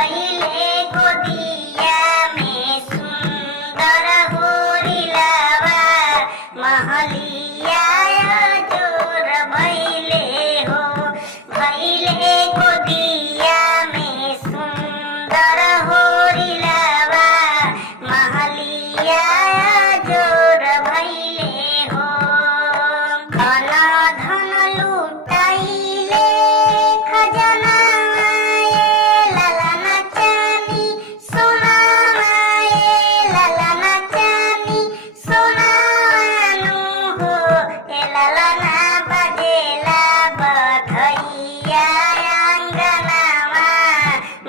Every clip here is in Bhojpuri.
भइले गोदिया में सुंदर होरिलवा महलिया जोर भइले हो। भइले गोदिया में सुंदर होरिलवा महलिया जोर भइले हो। धन धन लुटाइले खजाना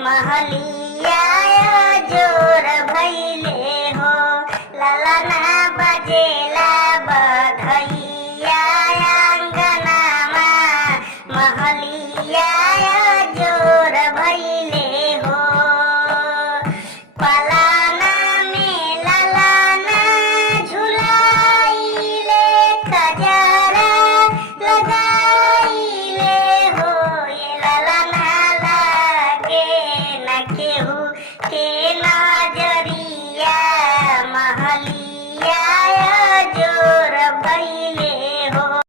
महलिया